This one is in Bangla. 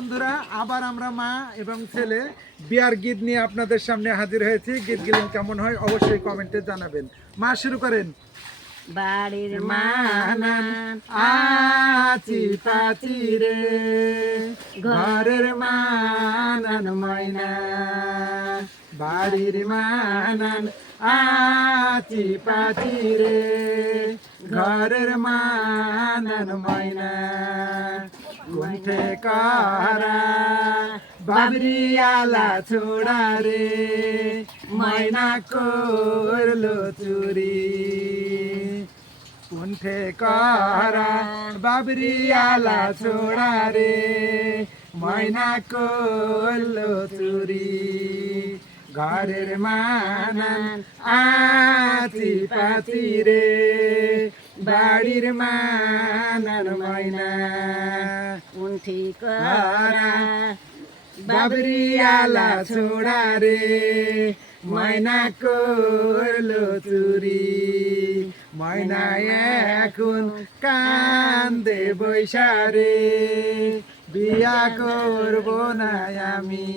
বন্ধুরা আবার আমরা মা এবং ছেলে বিয়ার গীত নিয়ে আপনাদের সামনে হাজির হয়েছি। গীত গেলেন কেমন হয় অবশ্যই কমেন্টে জানাবেন। মা শুরু করেন। বাড়ির মানান মানান আছি পাচি রে, ঘরের মানান ময়না, বাড়ির মানান আছি পাচি রে, ঘরের মানান ময়না, কুণ্ঠে করা বাবরিয়ালা ছোড়া রে, ময়না করলো চুরি, কুণ্ঠে করা বাবরিয়ালা ছোড়া রে, ময়না করলো চুরি, ঘরের মানান আছি পাচি রে, বাড়ির মানান ময়না, উন্ঠি করা করা বাবরিয়ালা ছোড়া রে, ময়না করলো চুরি, ময়না এখন কান্দে বৈশারে, বিয়া করব না আমি।